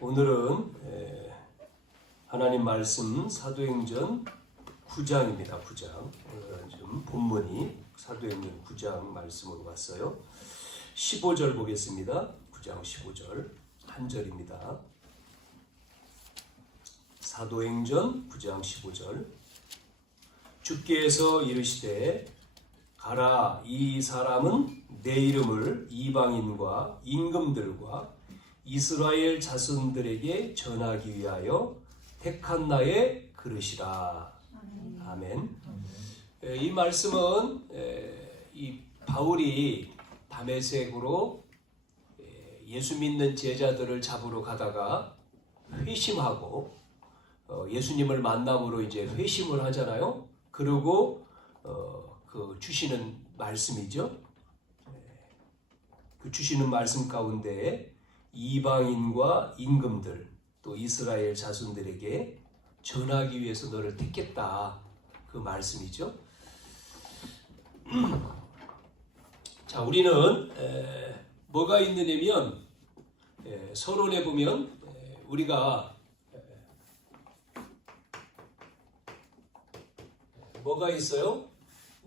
오늘은 하나님 말씀 사도행전 9장입니다. 9장. 오늘은 좀 본문이 사도행전 9장 말씀으로 왔어요. 15절 보겠습니다. 9장 15절 한 절입니다. 사도행전 9장 15절. 주께서 이르시되 가라, 이 사람은 내 이름을 이방인과 임금들과 이스라엘 자손들에게 전하기 위하여 택한 나의 그릇이라. 아멘. 이 말씀은 이 바울이 다메섹으로 예수 믿는 제자들을 잡으러 가다가 회심하고 예수님을 만남으로 이제 회심을 하잖아요. 그리고 그 주시는 말씀이죠. 그 주시는 말씀 가운데 이방인과 임금들 또 이스라엘 자손들에게 전하기 위해서 너를 택했다, 그 말씀이죠. 자, 우리는 뭐가 있느냐면 서론에 보면 우리가 뭐가 있어요?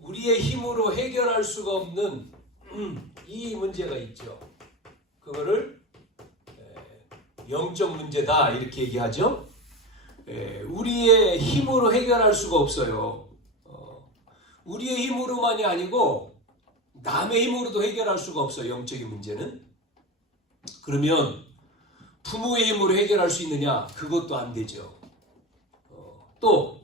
우리의 힘으로 해결할 수가 없는 이 문제가 있죠. 그거를 영적 문제다 이렇게 얘기하죠. 우리의 힘으로 해결할 수가 없어요. 우리의 힘으로만이 아니고 남의 힘으로도 해결할 수가 없어요. 영적인 문제는. 그러면 부모의 힘으로 해결할 수 있느냐? 그것도 안 되죠. 또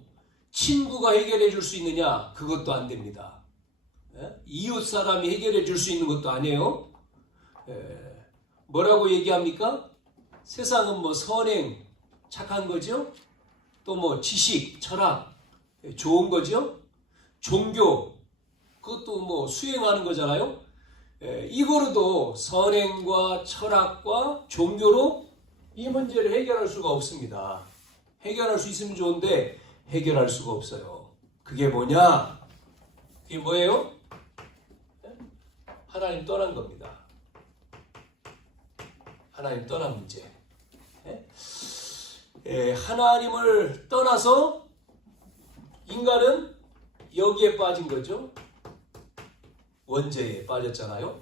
친구가 해결해 줄 수 있느냐? 그것도 안 됩니다. 이웃 사람이 해결해 줄 수 있는 것도 아니에요. 뭐라고 얘기합니까? 세상은 뭐 선행, 착한 거죠. 또 뭐 지식, 철학, 좋은 거죠. 종교, 그것도 뭐 수행하는 거잖아요. 이거로도 선행과 철학과 종교로 이 문제를 해결할 수가 없습니다. 해결할 수 있으면 좋은데 해결할 수가 없어요. 그게 뭐냐? 그게 뭐예요? 하나님 떠난 겁니다. 하나님 떠난 문제. 하나님을 떠나서 인간은 여기에 빠진 거죠. 원죄에 빠졌잖아요.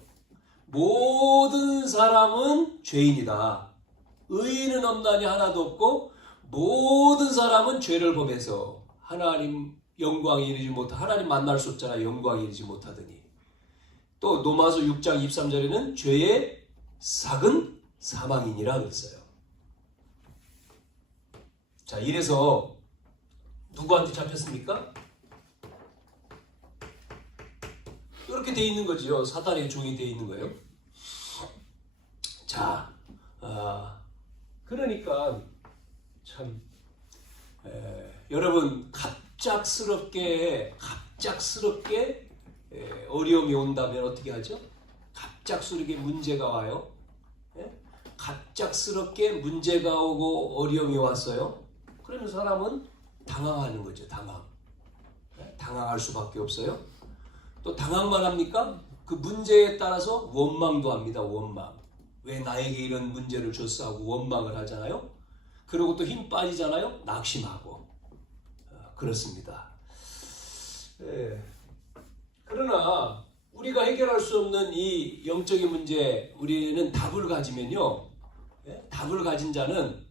모든 사람은 죄인이다. 의인은 없나니 하나도 없고 모든 사람은 죄를 범해서 하나님 영광에 이르지 못하, 하나님 만날 수 없잖아요. 영광에 이르지 못하더니. 또 로마서 6장 23절에는 죄의 삭은 사망이니라 그랬어요. 자, 이래서 누구한테 잡혔습니까? 이렇게 돼 있는 거죠. 사단의 종이 돼 있는 거예요. 자, 그러니까 참 여러분 갑작스럽게 어려움이 온다면 어떻게 하죠? 갑작스럽게 문제가 와요. 갑작스럽게 문제가 오고 어려움이 왔어요. 그러면 사람은 당황하는 거죠. 당황할 수밖에 없어요. 또 당황만 합니까? 그 문제에 따라서 원망도 합니다. 원망. 왜 나에게 이런 문제를 줬어 하고 원망을 하잖아요. 그리고 또 힘 빠지잖아요. 낙심하고. 그렇습니다. 그러나 우리가 해결할 수 없는 이 영적인 문제, 우리는 답을 가지면요. 답을 가진 자는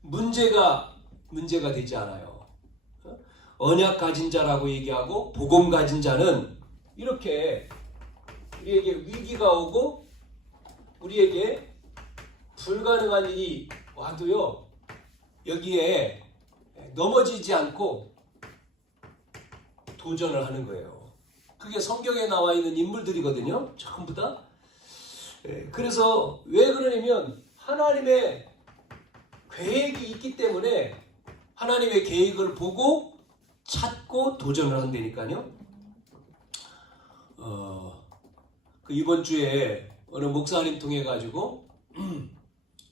문제가 되지 않아요. 언약 가진 자라고 얘기하고 복음 가진 자는 이렇게 우리에게 위기가 오고 우리에게 불가능한 일이 와도요. 여기에 넘어지지 않고 도전을 하는 거예요. 그게 성경에 나와 있는 인물들이거든요. 전부 다. 그래서 왜 그러냐면 하나님의 계획이 있기 때문에 하나님의 계획을 보고 찾고 도전을 한다니까요. 그 이번 주에 어느 목사님 통해 가지고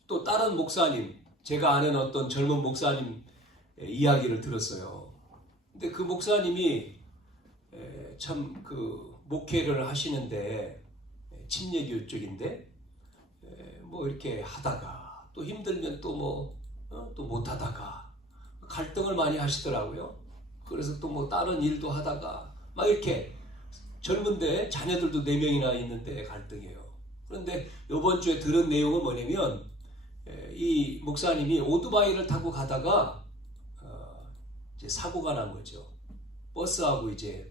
또 다른 목사님, 제가 아는 어떤 젊은 목사님 이야기를 들었어요. 근데 그 목사님이 참 그 목회를 하시는데 침례교 쪽인데 뭐 이렇게 하다가 또 힘들면 또 또 못하다가 갈등을 많이 하시더라고요. 그래서 또 뭐 다른 일도 하다가 막 이렇게 젊은데 자녀들도 4명이나 있는데 갈등이에요. 그런데 이번 주에 들은 내용은 뭐냐면 이 목사님이 오토바이를 타고 가다가 이제 사고가 난 거죠. 버스하고 이제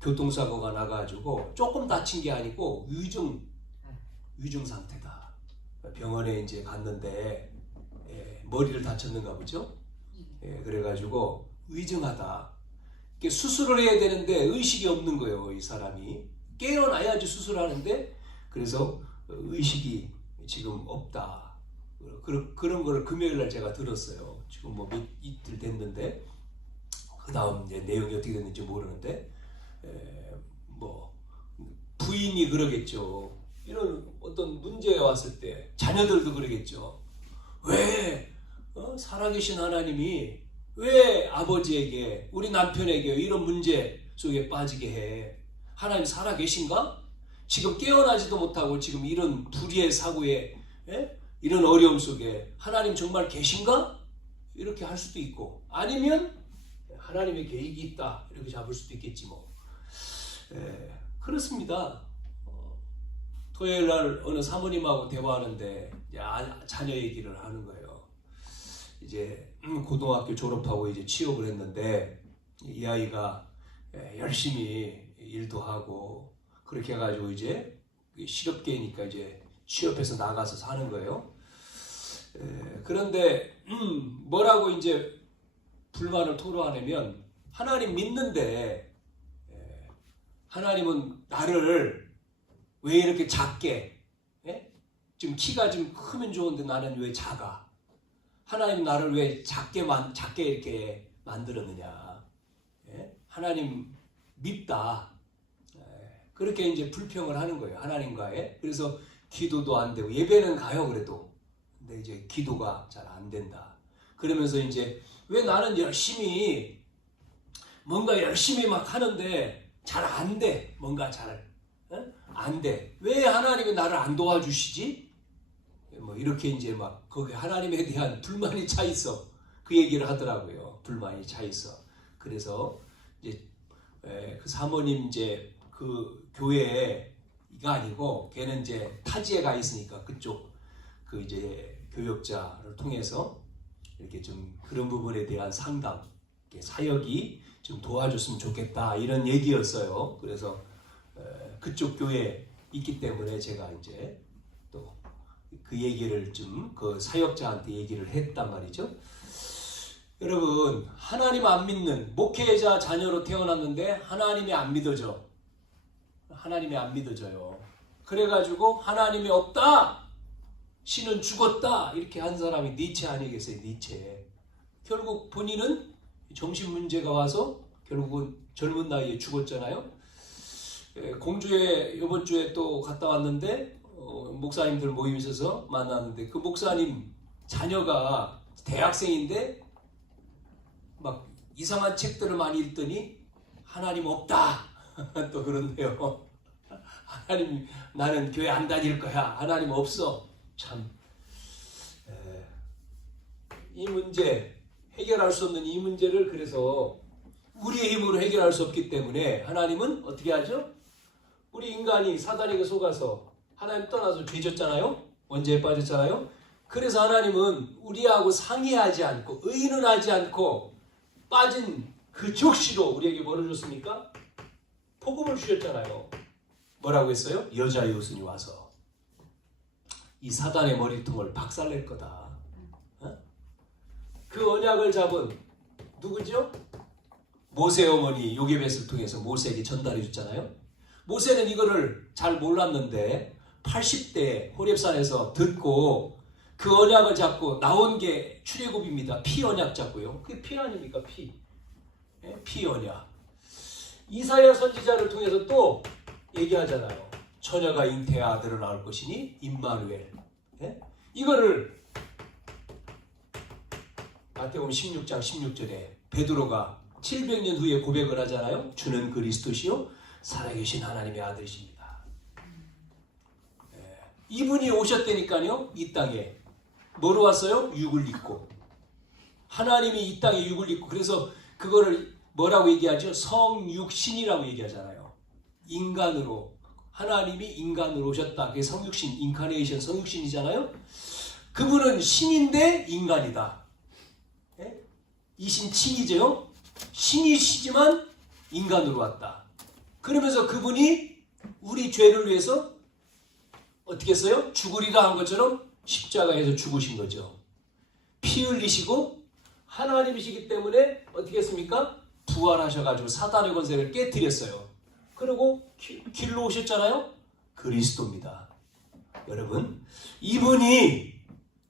교통사고가 나가지고 조금 다친 게 아니고 위중 상태다. 병원에 이제 갔는데 머리를 다쳤는가 보죠. 그래가지고 위중하다. 수술을 해야 되는데 의식이 없는 거예요. 이 사람이 깨어나야지 수술하는데 그래서 의식이 지금 없다. 그런 걸 금요일 날 제가 들었어요. 지금 뭐 이틀 됐는데 그 다음 이제 내용이 어떻게 됐는지 모르는데 뭐 부인이 그러겠죠. 이런 어떤 문제가 왔을 때 자녀들도 그러겠죠. 왜 살아계신 하나님이 왜 아버지에게 우리 남편에게 이런 문제 속에 빠지게 해? 하나님 살아계신가? 지금 깨어나지도 못하고 지금 이런 불의의 사고에 이런 어려움 속에 하나님 정말 계신가? 이렇게 할 수도 있고 아니면 하나님의 계획이 있다 이렇게 잡을 수도 있겠지 뭐. 그렇습니다. 토요일 날 어느 사모님하고 대화하는데 자녀 얘기를 하는 거예요. 이제 고등학교 졸업하고 이제 취업을 했는데 이 아이가 열심히 일도 하고 그렇게 해가지고 이제 실업계니까 이제 취업해서 나가서 사는 거예요. 그런데 뭐라고 이제 불만을 토로하냐면 하나님 믿는데 하나님은 나를 왜 이렇게 작게 지금 키가 좀 크면 좋은데 나는 왜 작아? 하나님 나를 왜 작게 이렇게 만들었느냐? 하나님 밉다. 그렇게 이제 불평을 하는 거예요. 하나님과의. 그래서 기도도 안 되고 예배는 가요 그래도. 근데 이제 기도가 잘 안 된다. 그러면서 이제 왜 나는 뭔가 열심히 막 하는데 잘 안 돼. 뭔가 잘 안 돼. 왜 하나님이 나를 안 도와주시지? 뭐 이렇게 이제 막 거기 하나님에 대한 불만이 차 있어. 그 얘기를 하더라고요. 불만이 차 있어. 그래서 이제 그 사모님 이제 그 교회가 아니고 걔는 이제 타지에 가 있으니까 그쪽 그 이제 교역자를 통해서 이렇게 좀 그런 부분에 대한 상담, 사역이 좀 도와줬으면 좋겠다 이런 얘기였어요. 그래서 그쪽 교회에 있기 때문에 제가 이제 또 그 얘기를 좀 그 사역자한테 얘기를 했단 말이죠. 여러분 하나님 안 믿는 목회자 자녀로 태어났는데 하나님이 안 믿어져. 하나님이 안 믿어져요. 그래가지고 하나님이 없다. 신은 죽었다. 이렇게 한 사람이 니체 아니겠어요? 니체. 결국 본인은 정신 문제가 와서 결국은 젊은 나이에 죽었잖아요. 공주에 이번 주에 또 갔다 왔는데 목사님들 모임 있어서 만났는데 그 목사님 자녀가 대학생인데 막 이상한 책들을 많이 읽더니 하나님 없다 또 그런데요. 하나님 나는 교회 안 다닐 거야. 하나님 없어. 참 이 문제 해결할 수 없는 이 문제를 그래서 우리의 힘으로 해결할 수 없기 때문에 하나님은 어떻게 하죠? 우리 인간이 사단에게 속아서 하나님 떠나서 죄졌잖아요. 원죄에 빠졌잖아요. 그래서 하나님은 우리하고 상의하지 않고 의논하지 않고 빠진 그 적시로 우리에게 뭐를 줬습니까? 복음을 주셨잖아요. 뭐라고 했어요? 여자 요순이 와서 이 사단의 머리통을 박살낼 거다. 그 언약을 잡은 누구죠? 모세 어머니 요게벳을 통해서 모세에게 전달해 줬잖아요. 모세는 이거를 잘 몰랐는데 80대 호렙산에서 듣고 그 언약을 잡고 나온 게 출애굽입니다. 피 언약 잡고요. 그게 피 아닙니까? 피 언약. 이사야 선지자를 통해서 또 얘기하잖아요. 처녀가 잉태의 아들을 낳을 것이니 임마누엘. 이거를 마태복음 16장 16절에 베드로가 700년 후에 고백을 하잖아요. 주는 그리스도시요 살아계신 하나님의 아들이십니다. 이분이 오셨다니까요. 이 땅에 뭐로 왔어요? 육을 입고. 하나님이 이 땅에 육을 입고, 그래서 그거를 뭐라고 얘기하죠? 성육신이라고 얘기하잖아요. 인간으로, 하나님이 인간으로 오셨다. 그게 성육신, 인카네이션, 성육신이잖아요. 그분은 신인데 인간이다. 예? 이신칭이죠. 신이시지만 인간으로 왔다. 그러면서 그분이 우리 죄를 위해서 어떻게 했어요? 죽으리라 한 것처럼 십자가에서 죽으신 거죠. 피 흘리시고 하나님이시기 때문에 어떻게 했습니까? 부활하셔가지고 사단의 권세를 깨뜨렸어요. 그리고 길로 오셨잖아요. 그리스도입니다. 여러분, 이분이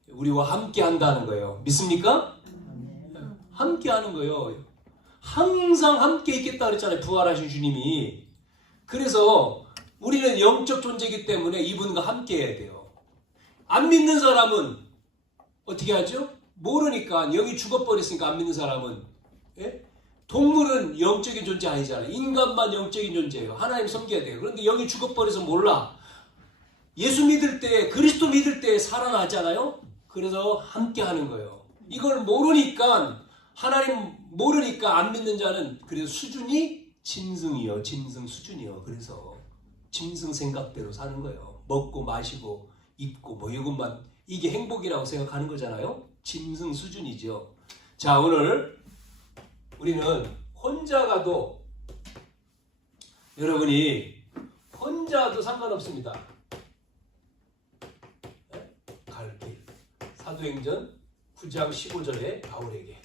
우리와 함께 한다는 거예요. 믿습니까? 함께 하는 거예요. 항상 함께 있겠다 그랬잖아요. 부활하신 주님이. 그래서 우리는 영적 존재이기 때문에 이분과 함께 해야 돼요. 안 믿는 사람은 어떻게 하죠? 모르니까, 영이 죽어버렸으니까 안 믿는 사람은. 예? 동물은 영적인 존재 아니잖아요. 인간만 영적인 존재예요. 하나님 섬겨야 돼요. 그런데 영이 죽어버려서 몰라. 예수 믿을 때, 그리스도 믿을 때 살아나잖아요. 그래서 함께 하는 거예요. 이걸 모르니까, 하나님 모르니까 안 믿는 자는 그래서 수준이 짐승이요. 짐승 수준이요. 그래서 짐승 생각대로 사는 거예요. 먹고 마시고 입고 뭐 이것만, 이게 행복이라고 생각하는 거잖아요. 짐승 수준이죠. 자, 오늘 우리는 혼자 가도, 여러분이 혼자도 상관없습니다. 갈 길. 사도행전 9장 15절에 바울에게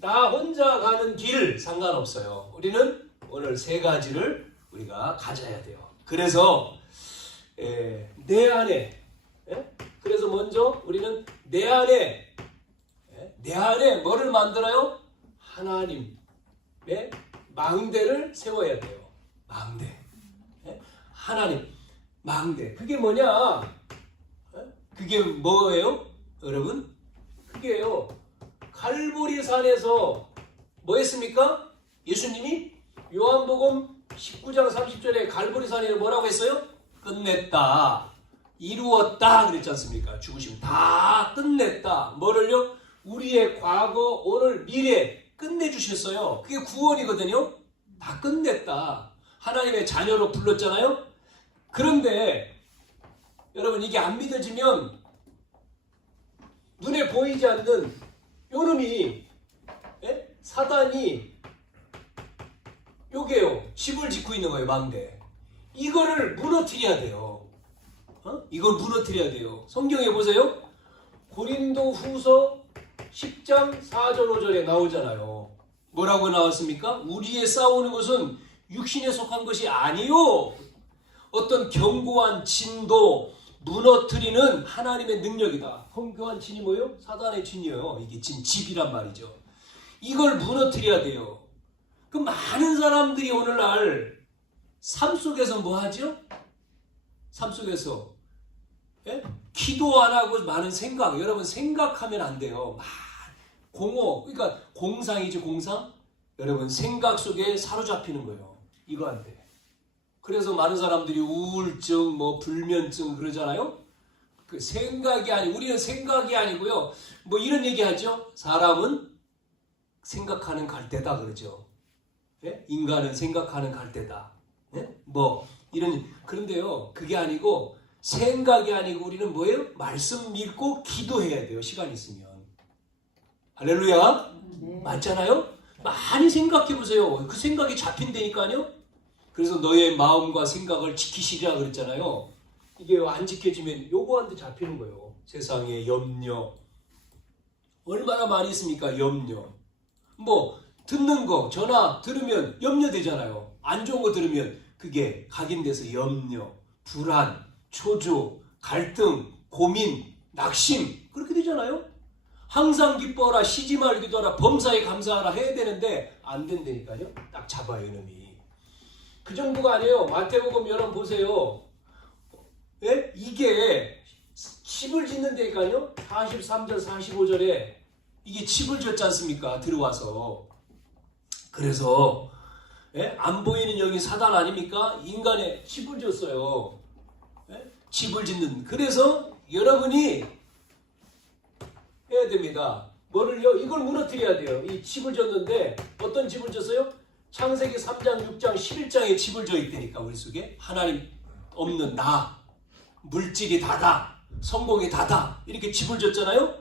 나 혼자 가는 길 상관없어요. 우리는 오늘 세 가지를 우리가 가져야 돼요. 그래서 내 안에, 그래서 먼저 우리는 내 안에 뭐를 만들어요? 하나님의 망대를 세워야 돼요. 망대. 하나님 망대. 그게 뭐냐? 그게 뭐예요? 여러분? 그게요. 갈보리 산에서 뭐 했습니까? 예수님이 요한복음 19장 30절에 갈보리 산에 뭐라고 했어요? 끝냈다. 이루었다. 그랬지 않습니까? 죽으시면 다 끝냈다. 뭐를요? 우리의 과거, 오늘, 미래 끝내주셨어요. 그게 구원이거든요. 다 끝냈다. 하나님의 자녀로 불렀잖아요. 그런데 여러분, 이게 안 믿어지면 눈에 보이지 않는 요놈이, 사단이 요게요, 집을 짓고 있는 거예요. 망대. 이거를 무너뜨려야 돼요. 이걸 무너뜨려야 돼요. 성경에 보세요. 고린도 후서 10장 4절 5절에 나오잖아요. 뭐라고 나왔습니까? 우리의 싸우는 것은 육신에 속한 것이 아니요, 어떤 견고한 진도 무너뜨리는 하나님의 능력이다. 견고한 진이 뭐예요? 사단의 진이에요. 이게 집이란 말이죠. 이걸 무너뜨려야 돼요. 그 많은 사람들이 오늘날 삶 속에서 뭐 하죠? 삶 속에서 기도 안 하고 많은 생각. 여러분, 생각하면 안 돼요. 공허, 그러니까 공상이죠. 공상. 여러분, 생각 속에 사로잡히는 거예요. 이거 안 돼. 그래서 많은 사람들이 우울증, 뭐 불면증 그러잖아요. 그 생각이 우리는 생각이 아니고요. 뭐 이런 얘기하죠. 사람은 생각하는 갈대다 그러죠. 인간은 생각하는 갈대다. 뭐 이런. 그런데요, 그게 아니고, 생각이 아니고 우리는 뭐예요? 말씀 읽고 기도해야 돼요. 시간 있으면. 할렐루야. 네. 맞잖아요. 많이 생각해 보세요. 그 생각이 잡힌다니까요. 그래서 너의 마음과 생각을 지키시라 그랬잖아요. 이게 안 지켜지면 요거한테 잡히는 거예요. 세상에 염려 얼마나 많이 있습니까? 염려. 뭐 듣는 거 전화 들으면 염려되잖아요. 안 좋은 거 들으면 그게 각인돼서 염려, 불안, 초조, 갈등, 고민, 낙심 그렇게 되잖아요. 항상 기뻐하라, 쉬지 말기도 하라, 범사에 감사하라 해야 되는데 안 된다니까요. 딱 잡아요, 이놈이. 그 정도가 아니에요. 마태복음 여러분 보세요. 이게 집을 짓는다니까요. 43절 45절에 이게 집을 짓지 않습니까? 들어와서. 그래서 안 보이는 영이 사단 아닙니까? 인간의 집을 지었어요. 집을 짓는. 그래서 여러분이 해야 됩니다. 뭐를요? 이걸 무너뜨려야 돼요. 이 집을 졌는데 어떤 집을 졌어요? 창세기 3장, 6장, 11장에 집을 져 있다니까 우리 속에. 하나님 없는 나, 물질이 다다, 성공이 다다 이렇게 집을 졌잖아요.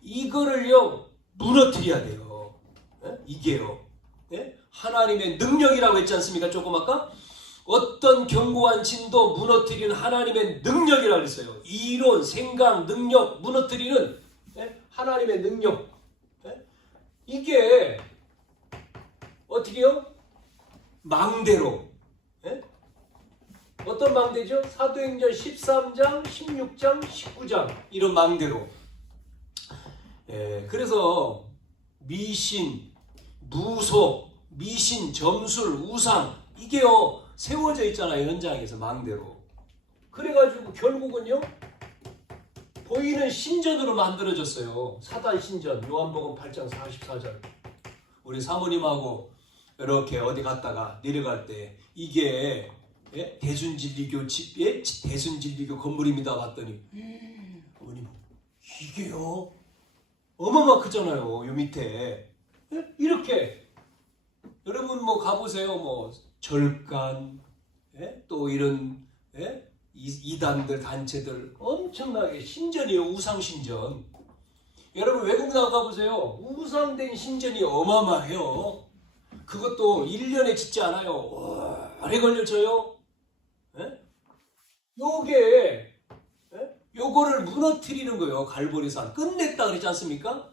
이거를요 무너뜨려야 돼요. 이게요. 하나님의 능력이라고 했지 않습니까? 조금 아까 어떤 견고한 진도 무너뜨리는 하나님의 능력이라고 했어요. 이론, 생각, 능력 무너뜨리는 하나님의 능력. 이게 어떻게요? 망대로. 어떤 망대죠? 사도행전 13장, 16장, 19장 이런 망대로. 그래서 미신, 무속, 미신, 점술, 우상 이게요 세워져 있잖아요. 현장에서 망대로. 그래가지고 결국은요 보이는 신전으로 만들어졌어요. 사단 신전. 요한복음 8장 44절. 우리 사모님하고 이렇게 어디 갔다가 내려갈 때 이게 대순진리교 집에 대순진리교 건물입니다. 봤더니 어머님 이게요 어마어마 크잖아요. 요 밑에 이렇게 여러분 뭐 가보세요. 뭐 절간 또 이런 이단들 단체들 엄청나게 신전이에요. 우상신전. 여러분 외국 나가보세요. 우상된 신전이 어마어마해요. 그것도 1년에 짓지 않아요. 오래 걸려져요. 요거를 무너뜨리는 거예요. 갈보리산 끝냈다 그러지 않습니까?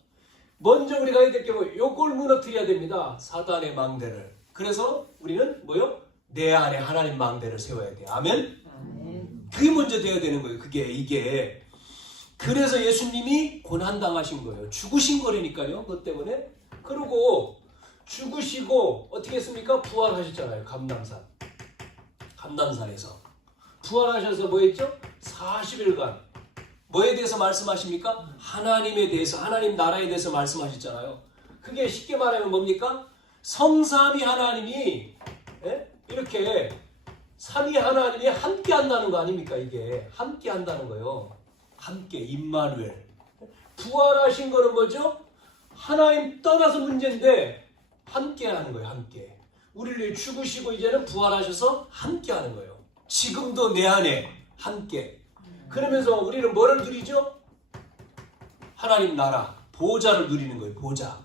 먼저 우리가 해야 될 게 뭐예요? 요걸 무너뜨려야 됩니다. 사단의 망대를. 그래서 우리는 뭐요? 내 안에 하나님 망대를 세워야 돼요. 아멘? 그게 먼저 되어야 되는 거예요. 이게. 그래서 예수님이 고난당하신 거예요. 죽으신 거라니까요. 그것 때문에. 그리고 죽으시고 어떻게 했습니까? 부활하셨잖아요. 감남산에서. 부활하셔서 뭐 했죠? 40일간. 뭐에 대해서 말씀하십니까? 하나님에 대해서, 하나님 나라에 대해서 말씀하셨잖아요. 그게 쉽게 말하면 뭡니까? 성삼위 하나님이 이렇게 삼위 하나님이 함께 한다는 거 아닙니까? 이게 함께 한다는 거예요. 함께 임마누엘. 부활하신 거는 뭐죠? 하나님 떠나서 문제인데 함께 하는 거예요. 함께. 우리를 죽으시고 이제는 부활하셔서 함께 하는 거예요. 지금도 내 안에 함께. 그러면서 우리는 뭐를 누리죠? 하나님 나라, 보좌를 누리는 거예요.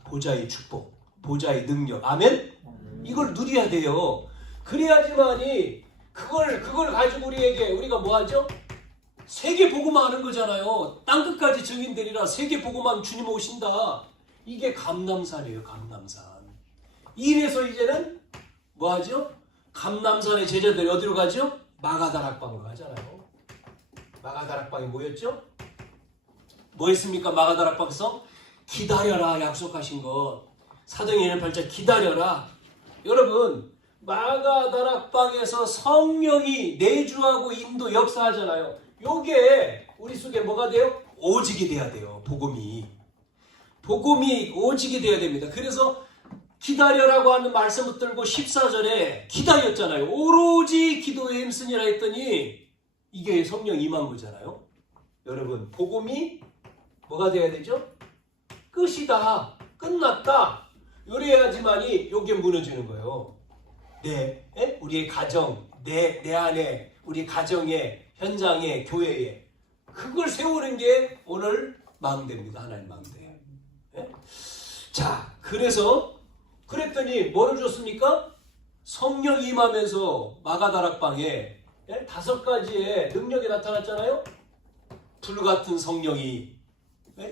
보좌의 축복, 보좌의 능력. 아멘? 이걸 누려야 돼요. 그래야지만이 그걸 가지고 우리가 뭐 하죠? 세계 복음만 하는 거잖아요. 땅끝까지 증인되리라. 세계 복음만 주님 오신다. 이게 감남산이에요. 감남산. 이래서 이제는 뭐 하죠? 감남산의 제자들이 어디로 가죠? 마가다락방으로 가잖아요. 마가다락방에 뭐였죠? 뭐 했습니까? 마가다락방에서 기다려라. 약속하신 것. 사도행전 8장 기다려라. 여러분 마가다락방에서 성령이 내주하고 인도 역사하잖아요. 요게 우리 속에 뭐가 돼요? 오직이 돼야 돼요. 복음이 오직이 돼야 됩니다. 그래서 기다려라고 하는 말씀 붙들고 14절에 기다렸잖아요. 오로지 기도에 힘쓰니라 했더니 이게 성령 임한 거잖아요. 여러분 복음이 뭐가 돼야 되죠? 끝이다. 끝났다. 요래야지만이 요게 무너지는 거예요. 우리의 가정, 내 안에, 우리 가정에, 현장에, 교회에 그걸 세우는 게 오늘 망대입니다. 하나님 망대. 자, 그랬더니 뭐를 줬습니까? 성령 임하면서 마가다락방에 5가지의 능력이 나타났잖아요. 불같은 성령이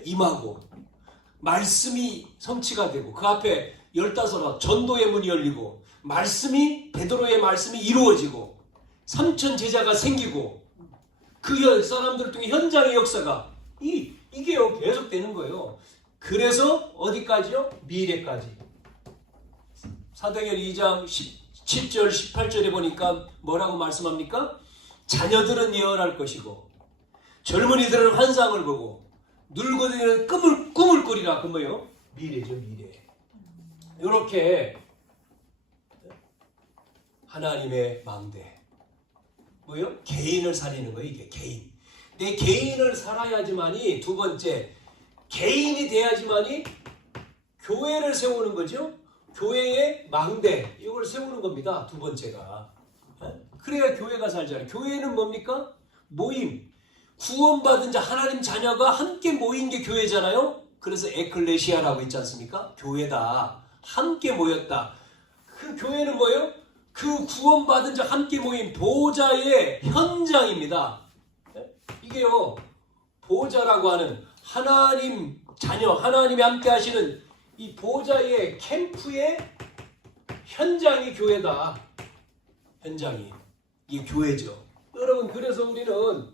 임하고 말씀이 성취가 되고 그 앞에 15 전도의 문이 열리고 베드로의 말씀이 이루어지고 3천 제자가 생기고 그 사람들 중에 현장의 역사가 이게요 계속 되는 거예요. 그래서 어디까지요? 미래까지. 사도행전 2장 17절 18절에 보니까 뭐라고 말씀합니까? 자녀들은 예언할 것이고 젊은이들은 환상을 보고 늙은이들은 꿈을 꾸리라. 그 뭐예요? 미래죠. 미래. 이렇게 하나님의 망대. 뭐요? 개인을 살리는 거예요. 이게 개인. 내 개인을 살아야지만이 두 개인이 돼야지만이 교회를 세우는 거죠. 교회의 망대 이걸 세우는 겁니다. 두 번째가. 그래야 교회가 살잖아요. 교회는 뭡니까? 모임. 구원받은 자 하나님 자녀가 함께 모인 게 교회잖아요. 그래서 에클레시아라고 있지 않습니까? 교회다. 함께 모였다. 그 교회는 뭐예요? 그 구원받은 자 함께 모인 보좌의 현장입니다. 이게요. 보좌라고 하는 하나님 자녀, 하나님이 함께 하시는 이 보좌의 캠프의 현장이 교회다. 현장이. 이게 교회죠. 여러분, 그래서 우리는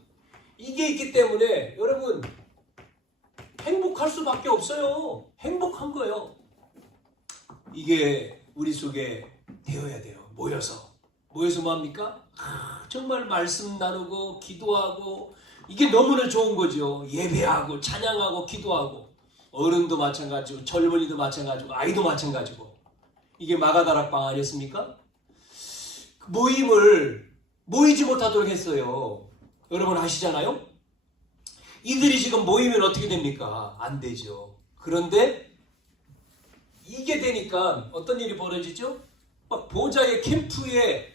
이게 있기 때문에 여러분 행복할 수밖에 없어요. 행복한 거예요. 이게 우리 속에 되어야 돼요. 모여서 뭐합니까? 정말 말씀 나누고 기도하고 이게 너무나 좋은 거죠. 예배하고 찬양하고 기도하고 어른도 마찬가지고 젊은이도 마찬가지고 아이도 마찬가지고 이게 마가다락방 아니었습니까? 모임을 모이지 못하도록 했어요. 여러분 아시잖아요? 이들이 지금 모이면 어떻게 됩니까? 안 되죠. 그런데 이게 되니까 어떤 일이 벌어지죠? 막 보좌의 캠프의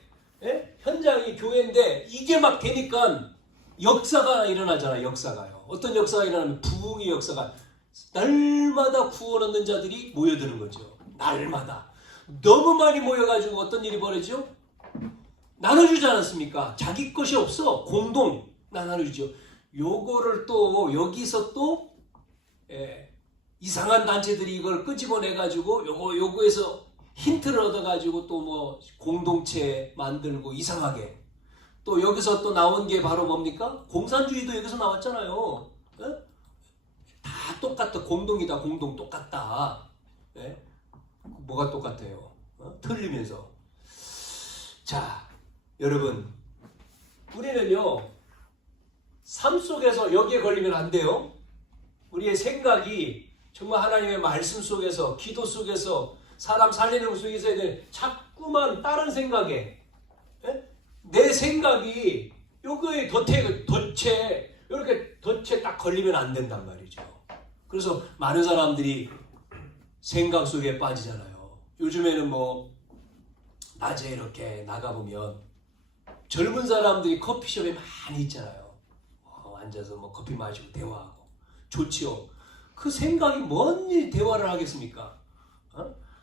현장이 교회인데 이게 막 되니까 역사가 일어나잖아요. 역사가요. 어떤 역사가 일어나면 부흥의 역사가 날마다 구원 얻는 자들이 모여드는 거죠. 날마다. 너무 많이 모여가지고 어떤 일이 벌어지죠? 나눠주지 않았습니까? 자기 것이 없어. 공동 나눠주죠. 요거를 또 여기서 또 이상한 단체들이 이걸 끄집어내가지고 요거에서 힌트를 얻어가지고 또 뭐 공동체 만들고 이상하게 또 여기서 또 나온 게 바로 뭡니까? 공산주의도 여기서 나왔잖아요. 다 똑같다. 공동이다. 공동 똑같다. 뭐가 똑같아요? 틀리면서. 자, 여러분 우리는요 삶 속에서 여기에 걸리면 안 돼요. 우리의 생각이 정말 하나님의 말씀 속에서 기도 속에서 사람 살리는 것 속에서 자꾸만 다른 생각에 내 생각이 요거에 덫에 이렇게 덫에 딱 걸리면 안 된단 말이죠. 그래서 많은 사람들이 생각 속에 빠지잖아요. 요즘에는 뭐 낮에 이렇게 나가보면 젊은 사람들이 커피숍에 많이 있잖아요. 앉아서 뭐 커피 마시고 대화하고 좋지요. 그 생각이 뭔 대화를 하겠습니까?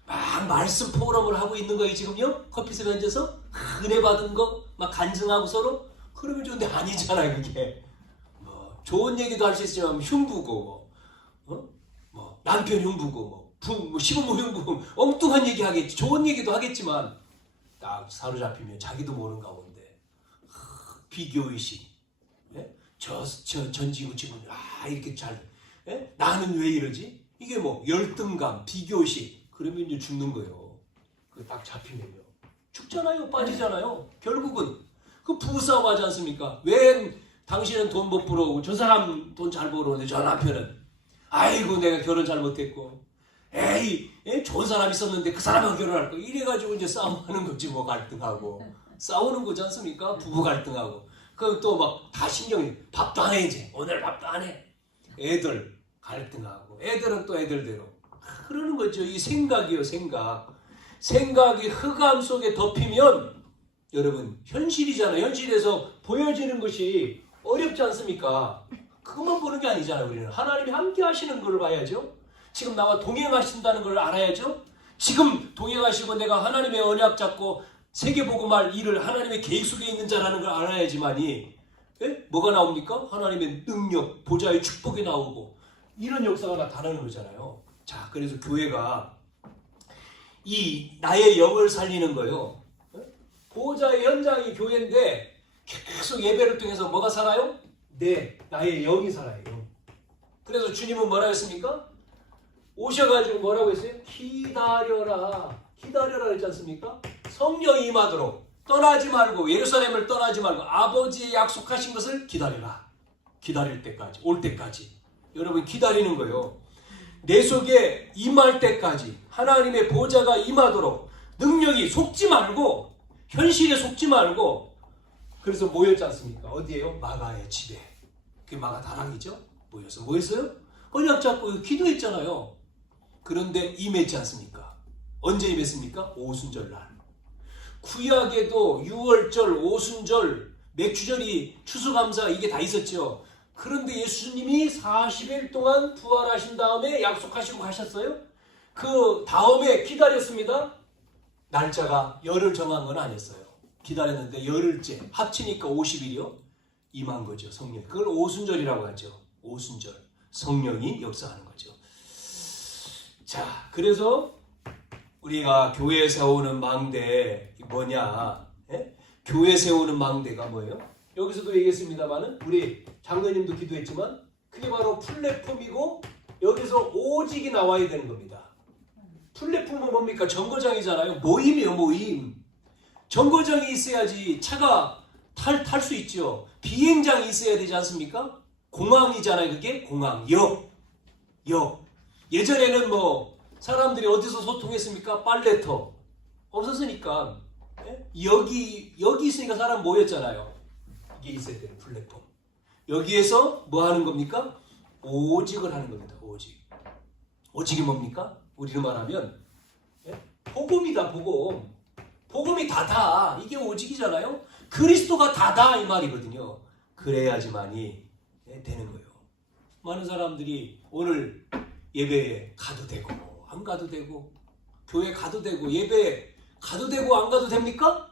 막 말씀 포럼을 하고 있는 거예요 지금요? 커피숍에 앉아서 은혜 받은 거 막 간증하고 서로 그러면 좋은데 아니잖아요 그게. 뭐 좋은 얘기도 할 수 있지만 흉부고 뭐 남편 흉부고 뭐 시부모 흉부고 엉뚱한 얘기 하겠지. 좋은 얘기도 하겠지만 딱 사로잡히면 자기도 모르는 가운데 비교의식. 전지구 지금 이렇게 잘 나는 왜 이러지? 이게 뭐 열등감, 비교식 그러면 이제 죽는 거예요. 그 딱 잡히면요 죽잖아요, 빠지잖아요. 결국은 그 부부싸움 하지 않습니까? 왜 당신은 돈 못 벌어오고 저 사람 돈 잘 벌어오는데 저 남편은 아이고 내가 결혼 잘못했고 에이 좋은 사람 있었는데 그 사람하고 결혼할 거 이래가지고 이제 싸움하는 거지 뭐 갈등하고 싸우는 거지 않습니까? 부부 갈등하고. 그럼 또 막 다 신경이 밥도 안 해 이제 오늘 밥도 안 해. 애들 갈등하고 애들은 또 애들대로 그러는 거죠. 이 생각이요 생각. 생각이 흑암 속에 덮이면 여러분 현실이잖아요. 현실에서 보여지는 것이 어렵지 않습니까? 그것만 보는 게 아니잖아요. 우리는 하나님이 함께 하시는 걸 봐야죠. 지금 나와 동행하신다는 걸 알아야죠. 지금 동행하시고 내가 하나님의 언약 잡고 세계복음할 일을 하나님의 계획 속에 있는 자라는 걸 알아야지만이 뭐가 나옵니까? 하나님의 능력, 보좌의 축복이 나오고 이런 역사가 나타나는 거잖아요. 자, 그래서 교회가 이 나의 영을 살리는 거요. 보좌의 현장이 교회인데 계속 예배를 통해서 뭐가 살아요? 나의 영이 살아요. 영. 그래서 주님은 뭐라 했습니까? 오셔가지고 뭐라고 했어요? 기다려라 그랬지 않습니까? 성령이 임하도록 떠나지 말고 예루살렘을 떠나지 말고 아버지의 약속하신 것을 기다려라. 기다릴 때까지, 올 때까지. 여러분 기다리는 거예요. 내 속에 임할 때까지 하나님의 보좌가 임하도록 능력이 속지 말고 현실에 속지 말고 그래서 모였지 않습니까? 어디에요? 마가의 집에. 그게 마가 다락이죠. 모여서 뭐 했어요? 언약 잡고 기도했잖아요. 그런데 임했지 않습니까? 언제 임했습니까? 오순절날. 구약에도 유월절, 오순절, 맥주절이 추수감사 이게 다 있었죠. 그런데 예수님이 40일 동안 부활하신 다음에 약속하시고 가셨어요. 그 다음에 기다렸습니다. 날짜가 열흘 정한 건 아니었어요. 기다렸는데 열흘째 합치니까 50일이요. 임한 거죠. 성령. 그걸 오순절이라고 하죠. 오순절. 성령이 역사하는 거죠. 자, 그래서 우리가 교회 세우는 망대 뭐냐? 예? 교회 세우는 망대가 뭐예요? 여기서도 얘기했습니다만은 우리 장로님도 기도했지만 그게 바로 플랫폼이고 여기서 오직이 나와야 되는 겁니다. 플랫폼은 뭡니까? 정거장이잖아요. 모임이에요, 모임. 정거장이 있어야지 차가 탈 수 있죠. 비행장이 있어야 되지 않습니까? 공항이잖아요, 그게. 공항, 역. 예전에는 뭐 사람들이 어디서 소통했습니까? 빨래터. 없었으니까. 여기 있으니까 사람 모였잖아요. 이게 있어야 돼요, 플랫폼. 여기에서 뭐 하는 겁니까? 오직을 하는 겁니다, 오직. 오직이 뭡니까? 우리로 말하면 복음이다, 복음. 복음이 다다. 이게 오직이잖아요. 그리스도가 다다 이 말이거든요. 그래야지만이 되는 거예요. 많은 사람들이 오늘 예배에 가도 되고 안 가도 되고 교회 가도 되고 예배 가도 되고 안 가도 됩니까?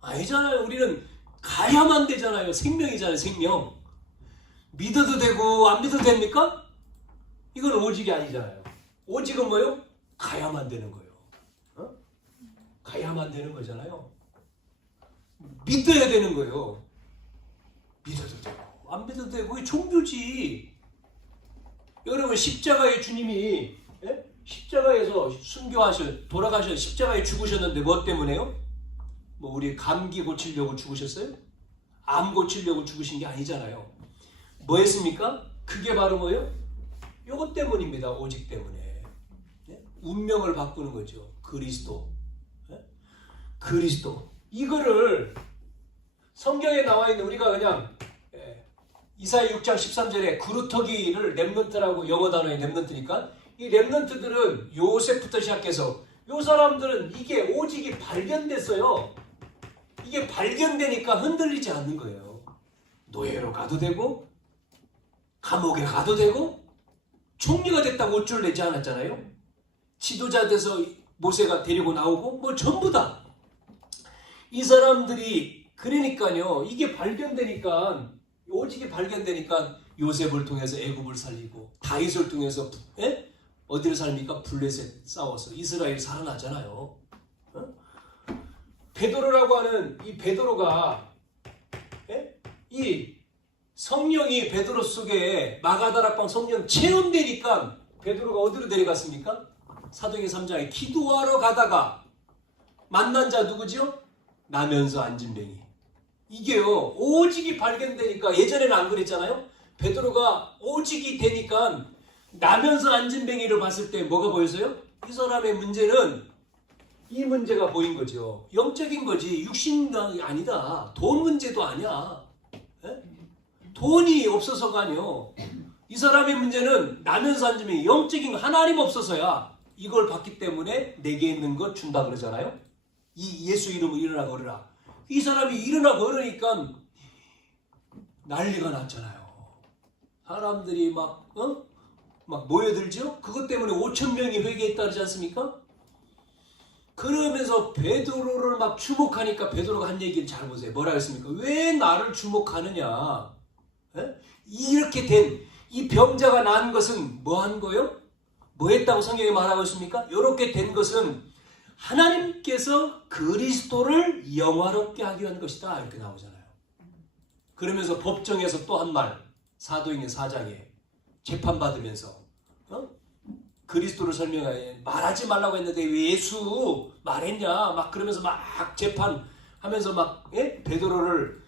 아니잖아요. 우리는 가야만 되잖아요. 생명이잖아요. 생명. 믿어도 되고 안 믿어도 됩니까? 이건 오직이 아니잖아요. 오직은 뭐예요? 가야만 되는 거예요. 가야만 되는 거잖아요. 믿어야 되는 거예요. 믿어도 되고 안 믿어도 되고 그게 종교지. 여러분 십자가의 주님이 십자가에서 돌아가셔 십자가에 죽으셨는데 뭐 때문에요? 뭐 우리 감기 고치려고 죽으셨어요? 암 고치려고 죽으신 게 아니잖아요. 뭐 했습니까? 그게 바로 뭐예요? 요것 때문입니다. 오직 때문에. 운명을 바꾸는 거죠. 그리스도. 그리스도. 이거를 성경에 나와 있는 우리가 그냥 이사야 6장 13절에 그루터기를 렘넌트라고 영어 단어의 렘넌트니까 이 렘넌트들은 요셉부터 시작해서 요 사람들은 이게 오직이 발견됐어요. 이게 발견되니까 흔들리지 않는 거예요. 노예로 가도 되고 감옥에 가도 되고 총리가 됐다고 어쩔 내지 않았잖아요. 지도자 돼서 모세가 데리고 나오고 뭐 전부 다. 이 사람들이 그러니까요. 이게 발견되니까 오직이 발견되니까 요셉을 통해서 애굽을 살리고 다윗을 통해서 어디를 살립니까? 블레셋 싸워서 이스라엘 살아나잖아요. 베드로라고 하는 이 베드로가 이 성령이 베드로 속에 마가다락방 성령 체험되니까 베드로가 어디로 데려갔습니까? 사도행전 3장에 기도하러 가다가 만난 자 누구죠? 나면서 앉은뱅이. 이게요 오직이 발견되니까 예전에는 안 그랬잖아요. 베드로가 오직이 되니까 나면서 앉은뱅이를 봤을 때 뭐가 보였어요? 이 사람의 문제는 이 문제가 보인 거죠. 영적인 거지 육신이 아니다. 돈 문제도 아니야. 돈이 없어서가 아니요. 이 사람의 문제는 나면서 앉으면 영적인 하나님 없어서야. 이걸 봤기 때문에 내게 있는 것 준다 그러잖아요. 이 예수 이름으로 일어나 걸으라. 이 사람이 일어나 걸으니까 난리가 났잖아요. 사람들이 막 모여들죠. 그것 때문에 5,000명이 회개했다 그러지 않습니까? 그러면서 베드로를 막 주목하니까 베드로가 한 얘기를 잘 보세요. 뭐라 했습니까? 왜 나를 주목하느냐? 이렇게 된 이 병자가 난 것은 뭐 한 거예요? 뭐 했다고 성경이 말하고 있습니까? 이렇게 된 것은 하나님께서 그리스도를 영화롭게 하기 위한 것이다. 이렇게 나오잖아요. 그러면서 법정에서 또 한 말, 사도행전 4장에 재판받으면서 그리스도를 설명해 말하지 말라고 했는데 왜 예수 말했냐? 막 그러면서 막 재판하면서 막 베드로를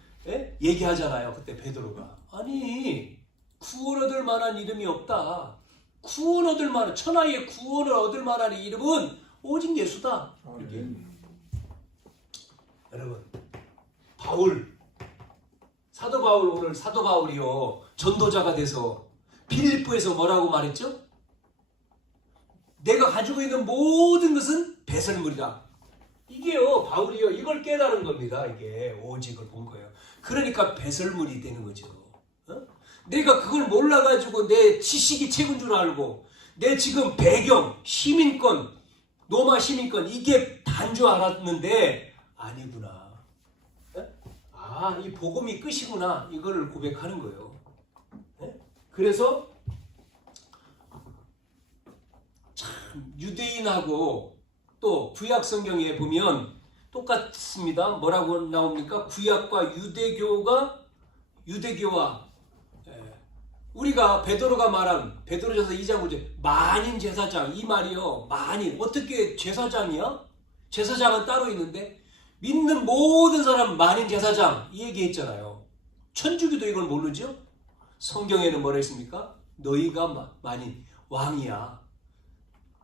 얘기하잖아요. 그때 베드로가 아니 구원 얻을 만한 이름이 없다. 구원 얻을 만한 천하의 구원을 얻을 만한 이름은 오직 예수다. 이렇게. 여러분 바울 사도 바울 오늘 사도 바울이요 전도자가 돼서 빌립보에서 뭐라고 말했죠? 내가 가지고 있는 모든 것은 배설물이다. 이게요, 바울이요, 이걸 깨달은 겁니다. 이게 오직을 본 거예요. 그러니까 배설물이 되는 거죠. 내가 그걸 몰라가지고 내 지식이 최고인 줄 알고 내 지금 배경, 시민권, 로마 시민권 이게 다인 줄 알았는데 아니구나. 아, 이 복음이 끝이구나. 이거를 고백하는 거예요. 그래서 참 유대인하고 또 구약 성경에 보면 똑같습니다. 뭐라고 나옵니까? 구약과 유대교와 우리가 베드로가 말한 베드로전서 2장 5절 만인 제사장 이 말이요. 만인 어떻게 제사장이야? 제사장은 따로 있는데 믿는 모든 사람 만인 제사장 이 얘기했잖아요. 천주교도 이걸 모르죠? 성경에는 뭐라 했습니까? 너희가 만인 왕이야.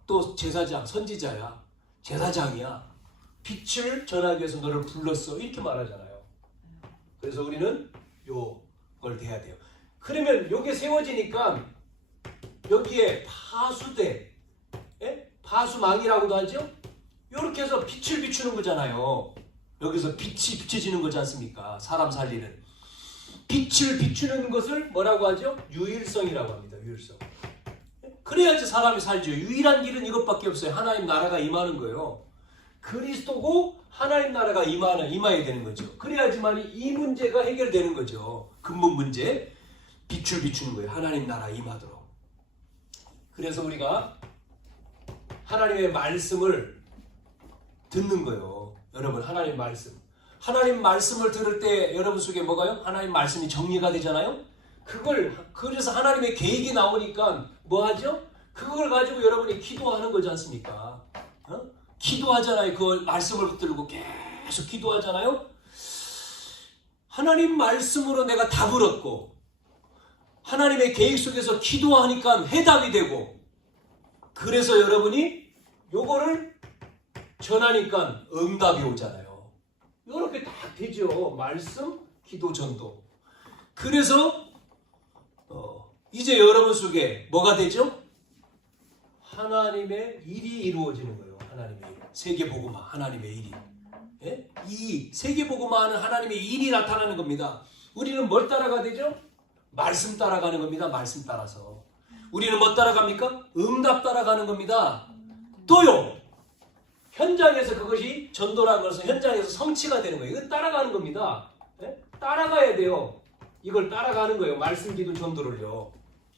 또 제사장 선지자야. 제사장이야. 빛을 전하기 위해서 너를 불렀어. 이렇게 말하잖아요. 그래서 우리는 요걸 돼야 돼요. 그러면 요게 세워지니까 여기에 파수대, 파수망이라고도 하죠? 요렇게 해서 빛을 비추는 거잖아요. 여기서 빛이 비춰지는 거지 않습니까? 사람 살리는. 빛을 비추는 것을 뭐라고 하죠? 유일성이라고 합니다. 유일성. 그래야지 사람이 살죠. 유일한 길은 이것밖에 없어요. 하나님 나라가 임하는 거예요. 그리스도고 하나님 나라가 임해야 되는 거죠. 그래야지만 이 문제가 해결되는 거죠. 근본 문제. 빛을 비추는 거예요. 하나님 나라 임하도록. 그래서 우리가 하나님의 말씀을 듣는 거예요. 여러분 하나님 말씀. 하나님 말씀을 들을 때 여러분 속에 뭐가요? 하나님 말씀이 정리가 되잖아요. 그래서 하나님의 계획이 나오니까 뭐 하죠? 그걸 가지고 여러분이 기도하는 거지 않습니까? 기도하잖아요. 그 말씀을 붙들고 계속 기도하잖아요. 하나님 말씀으로 내가 답을 얻고 하나님의 계획 속에서 기도하니까 해답이 되고 그래서 여러분이 요거를 전하니까 응답이 오잖아요. 이렇게 딱 되죠. 말씀, 기도, 전도. 그래서 이제 여러분 속에 뭐가 되죠? 하나님의 일이 이루어지는 거예요. 하나님의 일. 세계복음화 하나님의 일이. 예? 이 세계복음화하는 하나님의 일이 나타나는 겁니다. 우리는 뭘 따라가야 되죠? 말씀 따라가는 겁니다. 말씀 따라서. 우리는 뭐 따라갑니까? 응답 따라가는 겁니다. 또요. 현장에서 그것이 전도라는 것은 현장에서 성취가 되는 거예요. 이건 따라가는 겁니다. 예? 따라가야 돼요. 이걸 따라가는 거예요. 말씀, 기도, 전도를요.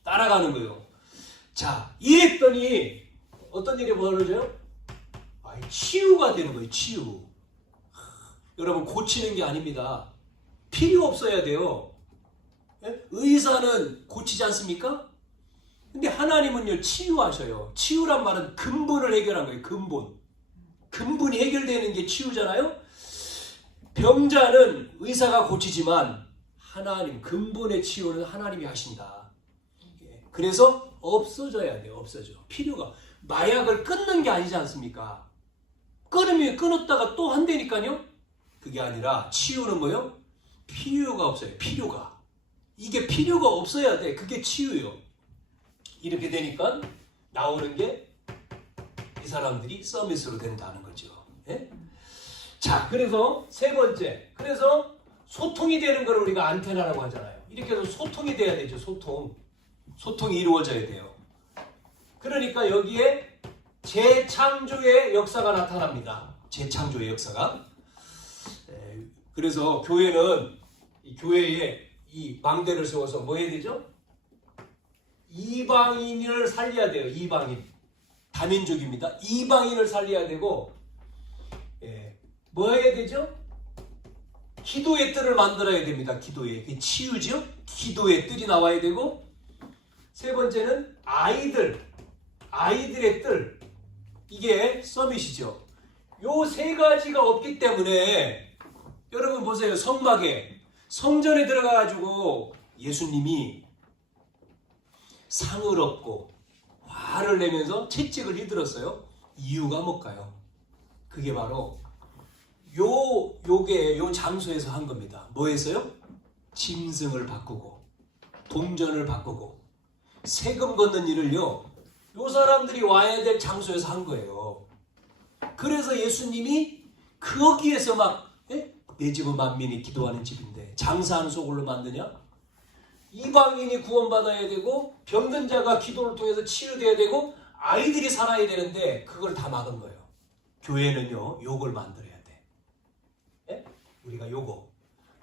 따라가는 거예요. 자, 이랬더니 어떤 일이 벌어져요? 치유가 되는 거예요. 치유. 여러분 고치는 게 아닙니다. 필요 없어야 돼요. 의사는 고치지 않습니까? 근데 하나님은요 치유하셔요. 치유란 말은 근본을 해결한 거예요. 근본이 해결되는 게 치유잖아요. 병자는 의사가 고치지만 하나님 근본의 치유는 하나님이 하신다. 그래서 없어져야 돼요. 없어져. 필요가. 마약을 끊는 게 아니지 않습니까? 끊었다가 또 한다니까요. 그게 아니라 치유는 뭐요? 필요가 없어요. 필요가. 이게 필요가 없어야 돼. 그게 치유요. 이렇게 되니까 나오는 게 이 사람들이 서밋으로 된다는 거죠. 예? 자, 그래서 세 번째. 그래서 소통이 되는 걸 우리가 안테나라고 하잖아요. 이렇게 해서 소통이 돼야 되죠. 소통이 이루어져야 돼요. 그러니까 여기에 재창조의 역사가 나타납니다. 재창조의 역사가. 그래서 교회는 이 교회에 이 망대를 세워서 뭐 해야 되죠? 이방인을 살려야 돼요. 이방인. 다민족입니다. 이방인을 살려야 되고 뭐 해야 되죠? 기도의 뜰을 만들어야 됩니다. 기도의. 그게 치유죠? 기도의 뜰이 나와야 되고 세 번째는 아이들의 뜰. 이게 서밋이죠. 요 세 가지가 없기 때문에 여러분 보세요. 성막에 성전에 들어가가지고 예수님이 상을 얻고 화를 내면서 채찍을 휘둘렀어요. 이유가 뭘까요? 그게 바로 요 장소에서 한 겁니다. 뭐 했어요? 짐승을 바꾸고 동전을 바꾸고 세금 걷는 일을요, 요 사람들이 와야 될 장소에서 한 거예요. 그래서 예수님이 거기에서 막, 내 집은 만민이 기도하는 집인데 장사하는 소굴로 만드냐? 이방인이 구원받아야 되고 병든 자가 기도를 통해서 치유돼야 되고 아이들이 살아야 되는데 그걸 다 막은 거예요. 교회는요, 요걸 만들어야 돼. 우리가 요거.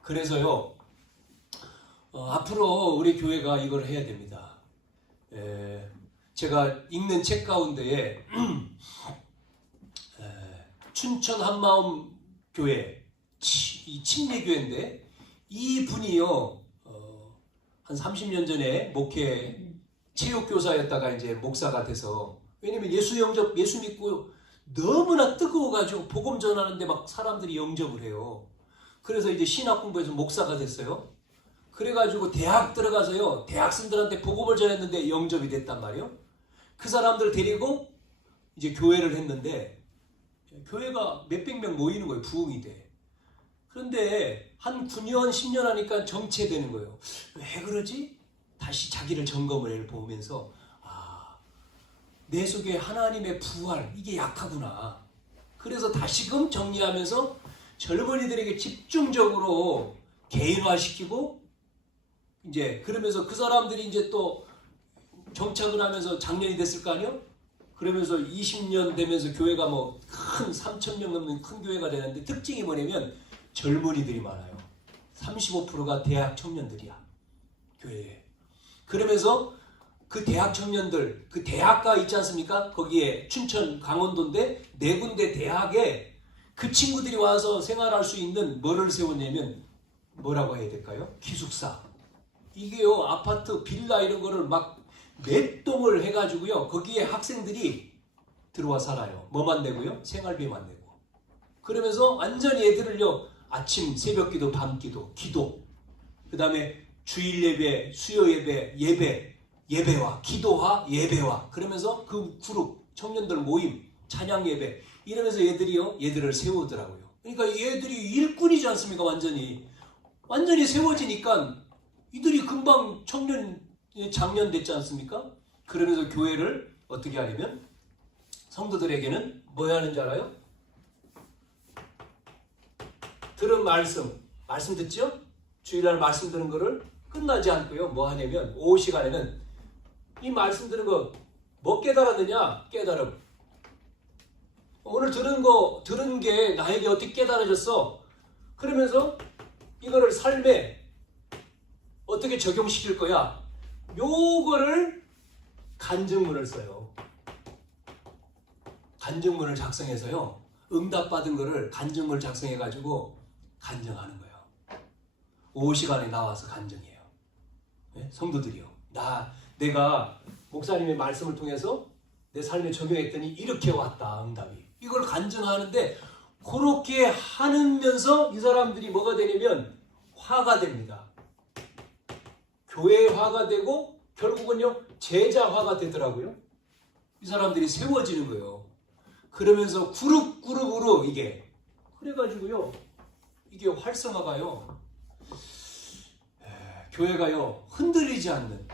그래서요, 앞으로 우리 교회가 이걸 해야 됩니다. 제가 읽는 책 가운데에 춘천 한마음 교회, 이 침례교회인데 이분이요, 한 30년 전에 체육교사였다가 이제 목사가 돼서, 왜냐면 예수 믿고 너무나 뜨거워가지고 복음 전하는데 막 사람들이 영접을 해요. 그래서 이제 신학 공부해서 목사가 됐어요. 그래가지고 대학 들어가서요, 대학생들한테 복음을 전했는데 영접이 됐단 말이에요. 그 사람들 데리고 이제 교회를 했는데 교회가 몇백 명 모이는 거예요. 부흥이 돼. 그런데 한 9년, 10년 하니까 정체되는 거예요. 왜 그러지? 다시 자기를 점검을 보면서, 내 속에 하나님의 부활, 이게 약하구나. 그래서 다시금 정리하면서 젊은이들에게 집중적으로 개인화시키고, 이제 그러면서 그 사람들이 이제 또 정착을 하면서 작년이 됐을 거 아니에요? 그러면서 20년 되면서 교회가 뭐 큰 3,000명 넘는 큰 교회가 되는데, 특징이 뭐냐면 젊은이들이 많아요. 35%가 대학 청년들이야, 교회에. 그러면서 그 대학 청년들, 그 대학가 있지 않습니까? 거기에 춘천 강원도인데 4군데 대학에 그 친구들이 와서 생활할 수 있는 뭐를 세웠냐면, 뭐라고 해야 될까요? 기숙사. 이게요, 아파트, 빌라 이런 거를 막 몇 동을 해가지고요, 거기에 학생들이 들어와 살아요. 뭐만 내고요? 생활비만 내고. 그러면서 완전히 애들을요, 아침 새벽기도, 밤기도, 기도, 그 다음에 주일 예배, 수요 예배, 예배와 기도와 예배와, 그러면서 그 그룹 청년들 모임, 찬양 예배, 이러면서 얘들을 세우더라고요. 그러니까 얘들이 일꾼이지 않습니까? 완전히 세워지니까 이들이 금방 작년 됐지 않습니까? 그러면서 교회를 어떻게 하냐면, 성도들에게는 뭐 하는 줄 알아요? 들은 말씀 듣죠? 주일날 말씀 듣는 거를 끝나지 않고요, 뭐 하냐면 오후 시간에는 이 말씀 들은 거 뭐 깨달았느냐? 깨달음. 오늘 들은 게 나에게 어떻게 깨달아졌어? 그러면서 이거를 삶에 어떻게 적용시킬 거야? 요거를 간증문을 써요. 간증문을 작성해서요, 응답받은 거를 간증문을 작성해가지고 간증하는 거예요. 오후 시간에 나와서 간증해요. 네? 성도들이요. 내가 목사님의 말씀을 통해서 내 삶에 적용했더니 이렇게 왔다, 응답이. 이걸 간증하는데, 그렇게 하면서 이 사람들이 뭐가 되냐면 화가 됩니다. 교회화가 되고 결국은요, 제자화가 되더라고요. 이 사람들이 세워지는 거예요. 그러면서 그룹으로 이게 그래가지고요, 이게 활성화가요, 교회가요 흔들리지 않는,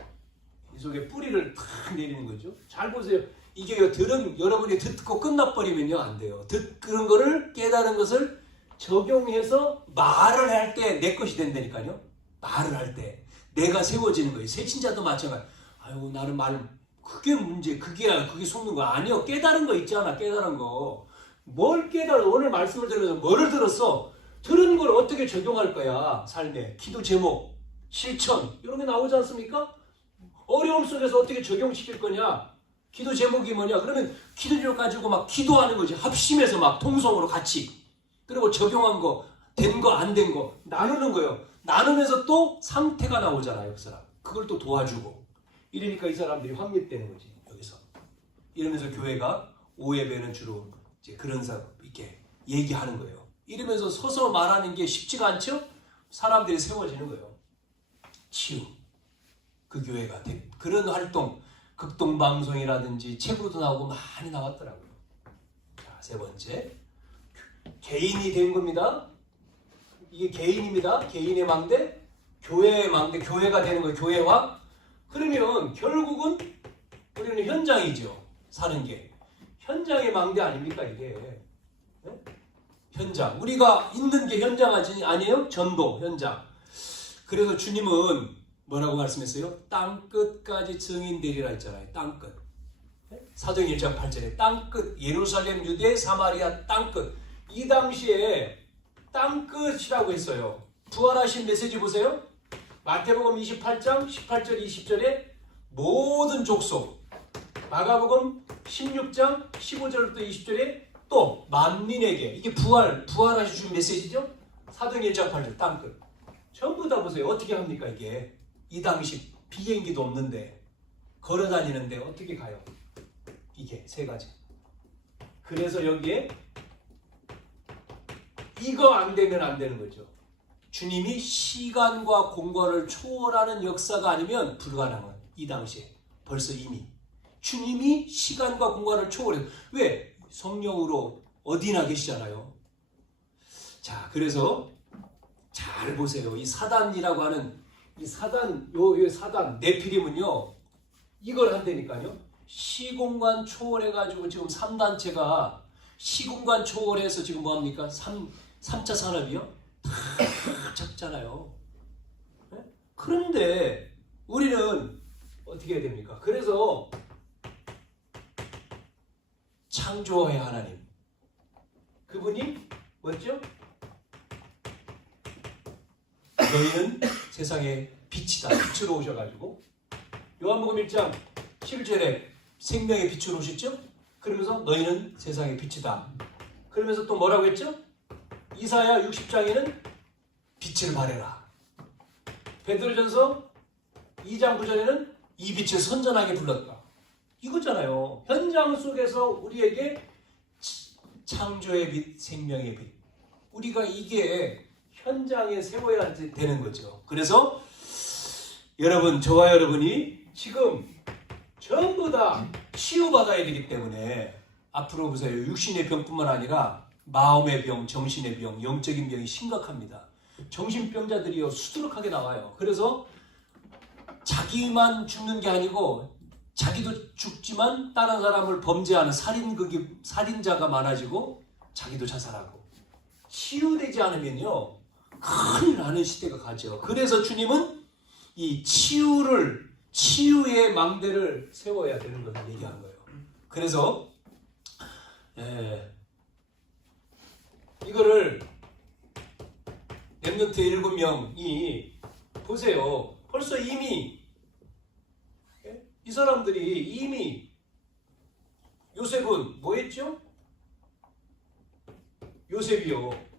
이 속에 뿌리를 탁 내리는 거죠. 잘 보세요. 이게 여러분이 듣고 끝나버리면요, 안 돼요. 그런 거를 깨달은 것을 적용해서 말을 할 때 내 것이 된다니까요. 말을 할 때 내가 세워지는 거예요. 새신자도 마찬가지. 아유, 나는 그게 문제, 그게 속는 거 아니요. 깨달은 거 있잖아, 깨달은 거. 뭘 깨달아? 오늘 말씀을 들으면서 뭐를 들었어? 들은 걸 어떻게 적용할 거야, 삶에. 기도 제목, 실천, 이런 게 나오지 않습니까? 어려움 속에서 어떻게 적용시킬 거냐? 기도 제목이 뭐냐? 그러면 기도 제목 가지고 막 기도하는 거지. 합심해서 막 통성으로 같이. 그리고 적용한 거, 된 거, 안 된 거 나누는 거예요. 나누면서 또 상태가 나오잖아요, 그 사람. 그걸 또 도와주고. 이러니까 이 사람들이 확립되는 거지, 여기서. 이러면서 교회가 오후 예배는 주로 이제 그런 사람 이렇게 얘기하는 거예요. 이러면서 서서 말하는 게 쉽지가 않죠? 사람들이 세워지는 거예요. 치유. 그 교회가 그런 활동, 극동방송이라든지 책으로도 나오고 많이 나왔더라고요. 자, 세 번째, 개인이 된 겁니다. 이게 개인입니다. 개인의 망대, 교회의 망대, 교회가 되는 거예요. 교회와. 그러면 결국은 우리는 현장이죠. 사는 게. 현장의 망대 아닙니까 이게. 네? 현장. 우리가 있는 게 현장 아니에요? 전도, 현장. 그래서 주님은 뭐라고 말씀했어요? 땅끝까지 증인되리라 했잖아요. 땅끝. 사도행 1장 8절에 땅끝, 예루살렘, 유대, 사마리아 땅끝. 이 당시에 땅끝이라고 했어요. 부활하신 메시지 보세요. 마태복음 28장 18절 20절에 모든 족속. 마가복음 16장 15절부터 20절에 또 만민에게. 이게 부활하신 메시지죠. 사도행 1장 8절 땅끝. 전부 다 보세요. 어떻게 합니까 이게. 이 당시 비행기도 없는데 걸어 다니는데 어떻게 가요? 이게 세 가지. 그래서 여기에 이거 안 되면 안 되는 거죠. 주님이 시간과 공간을 초월하는 역사가 아니면 불가능한. 이 당시에 벌써 이미 주님이 시간과 공간을 초월해서. 왜? 성령으로 어디나 계시잖아요. 자, 그래서 잘 보세요. 이 사단이라고 하는 이 사단, 요 사단 네피림은요, 이걸 한다니까요. 시공간 초월해가지고 지금 3단체가 시공간 초월해서 지금 뭐합니까? 3차 산업이요? 다 작잖아요. 네? 그런데 우리는 어떻게 해야 됩니까? 그래서 창조의 하나님, 그분이 뭐죠? 너희는 세상의 빛이다. 빛으로 오셔가지고 요한복음 1장 11절에 생명의 빛으로 오셨죠? 그러면서 너희는 세상의 빛이다. 그러면서 또 뭐라고 했죠? 이사야 60장에는 빛을 발해라. 베드로전서 2장 9절에는 이 빛을 선전하게 불렀다. 이거잖아요. 현장 속에서 우리에게 창조의 빛, 생명의 빛. 우리가 이게 현장에 세워야 되는 거죠. 그래서 여러분, 저와 여러분이 지금 전부 다 치유받아야 되기 때문에 앞으로 보세요. 육신의 병뿐만 아니라 마음의 병, 정신의 병, 영적인 병이 심각합니다. 정신병자들이요 수두룩하게 나와요. 그래서 자기만 죽는 게 아니고 자기도 죽지만 다른 사람을 범죄하는 살인자가 많아지고 자기도 자살하고. 치유되지 않으면요 큰일 나는 시대가 가죠. 그래서 주님은 이 치유의 망대를 세워야 되는 것을 얘기한 거예요. 그래서 이거를 렘넌트 7명이 보세요. 벌써 이미 이 사람들이 이미 요셉은 뭐 했죠? 요셉이요.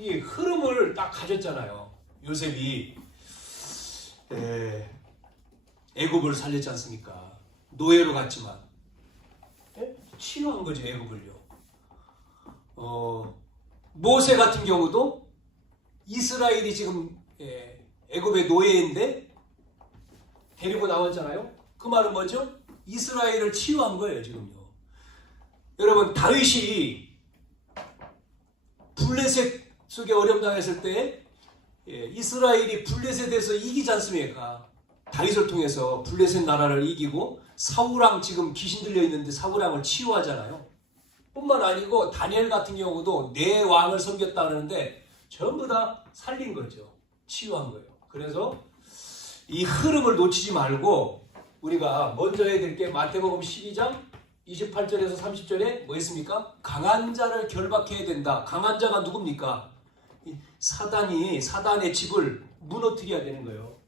이 흐름을 딱 가졌잖아요. 요셉이 애굽을 살렸지 않습니까? 노예로 갔지만 치유한 거죠. 애굽을요. 모세 같은 경우도 이스라엘이 지금 애굽의 노예인데 데리고 나왔잖아요. 그 말은 뭐죠? 이스라엘을 치유한 거예요. 지금요. 여러분, 다윗이 블레셋 속에 어려움 당했을 때 이스라엘이 블레셋에서 이기지 않습니까? 다윗을 통해서 블레셋 나라를 이기고 사울왕 지금 귀신 들려 있는데 사울왕을 치유하잖아요. 뿐만 아니고 다니엘 같은 경우도 내 왕을 섬겼다 그러는데 전부 다 살린 거죠. 치유한 거예요. 그래서 이 흐름을 놓치지 말고 우리가 먼저 해야 될 게 마태복음 12장 28절에서 30절에 뭐 했습니까? 강한 자를 결박해야 된다. 강한 자가 누굽니까? 사단의 집을 무너뜨려야 되는 거예요.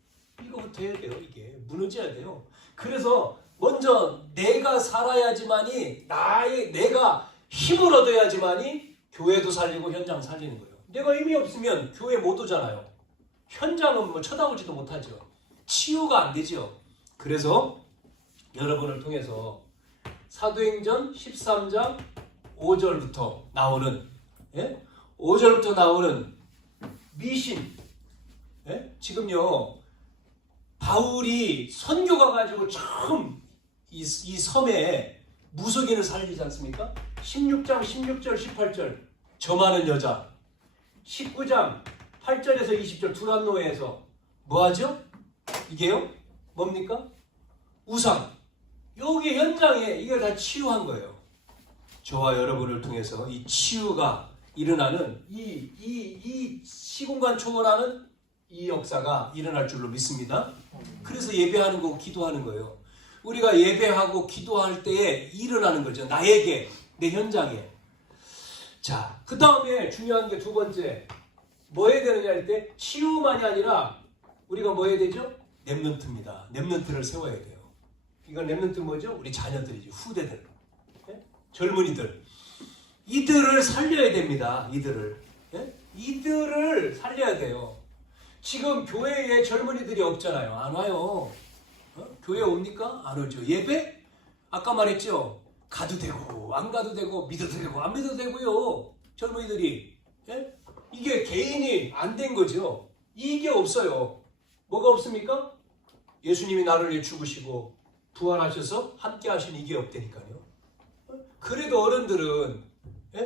이거부터 해야 돼요. 이게 무너져야 돼요. 그래서 먼저 내가 살아야지만이 내가 힘을 얻어야지만이 교회도 살리고 현장 살리는 거예요. 내가 힘이 없으면 교회 못 오잖아요. 현장은 뭐 쳐다보지도 못하죠. 치유가 안 되죠. 그래서 여러분을 통해서 사도행전 13장 5절부터 나오는 5절부터 나오는 미신. 지금요 바울이 선교가 가지고 처음 이 섬에 무속인을 살리지 않습니까? 16장 16절 18절 점하는 여자, 19장 8절에서 20절 두란노에서 뭐하죠? 이게요 뭡니까? 우상. 여기 현장에 이걸 다 치유한 거예요. 저와 여러분을 통해서 이 치유가 일어나는 이 시공간 초월하는 이 역사가 일어날 줄로 믿습니다. 그래서 예배하는 거고 기도하는 거예요. 우리가 예배하고 기도할 때에 일어나는 거죠. 나에게, 내 현장에. 자, 그 다음에 중요한 게 두 번째. 뭐 해야 되느냐 할 때 치유만이 아니라 우리가 뭐 해야 되죠? 렘넌트입니다. 렘넌트를 세워야 돼요. 이건 렘넌트 뭐죠? 우리 자녀들이죠. 후대들. 예? 젊은이들. 이들을 살려야 됩니다. 이들을. 예? 이들을 살려야 돼요. 지금 교회에 젊은이들이 없잖아요. 안 와요. 교회 옵니까? 안 오죠. 예배? 아까 말했죠. 가도 되고 안 가도 되고 믿어도 되고 안 믿어도 되고요. 젊은이들이. 예? 이게 개인이 안 된 거죠. 이게 없어요. 뭐가 없습니까? 예수님이 나를 위해 죽으시고 부활하셔서 함께 하신 이게 없다니까요. 그래도 어른들은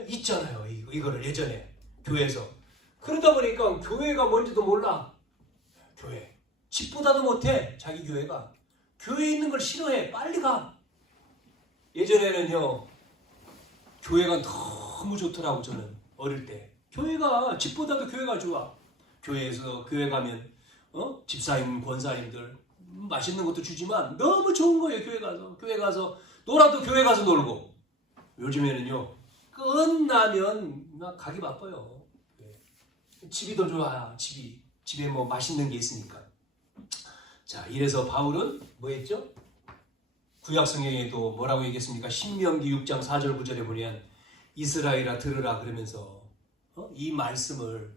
있잖아요. 이거를 예전에 교회에서. 그러다 보니까 교회가 뭔지도 몰라. 교회. 집보다도 못해. 자기 교회가. 교회에 있는 걸 싫어해. 빨리 가. 예전에는요. 교회가 너무 좋더라고 저는. 어릴 때. 교회가 집보다도 교회가 좋아. 교회에서 교회 가면 집사님, 권사님들 맛있는 것도 주지만 너무 좋은 거예요. 교회 가서 놀아도 교회 가서 놀고. 요즘에는요. 끝나면 막 가기 바빠요. 집이 더 좋아. 집에 뭐 맛있는 게 있으니까. 자, 이래서 바울은 뭐 했죠? 구약 성경에도 뭐라고 얘기했습니까? 신명기 6장 4절 9절에 보면 이스라엘아 들으라 그러면서 이 말씀을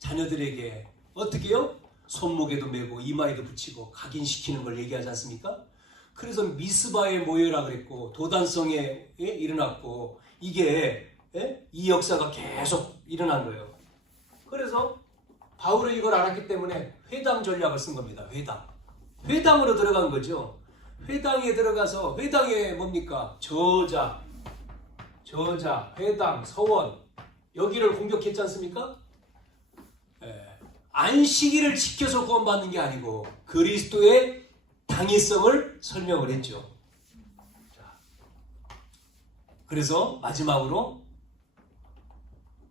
자녀들에게 어떻게 해요? 손목에도 메고 이마에도 붙이고 각인시키는 걸 얘기하지 않습니까? 그래서 미스바에 모여라 그랬고 도단성에 일어났고 이게 이 역사가 계속 일어난 거예요. 그래서 바울은 이걸 알았기 때문에 회당 전략을 쓴 겁니다. 회당으로 들어간 거죠. 회당에 들어가서 회당에 뭡니까? 저자, 회당, 서원 여기를 공격했지 않습니까? 안식일을 지켜서 구원받는 게 아니고 그리스도의 당위성을 설명을 했죠. 자, 그래서 마지막으로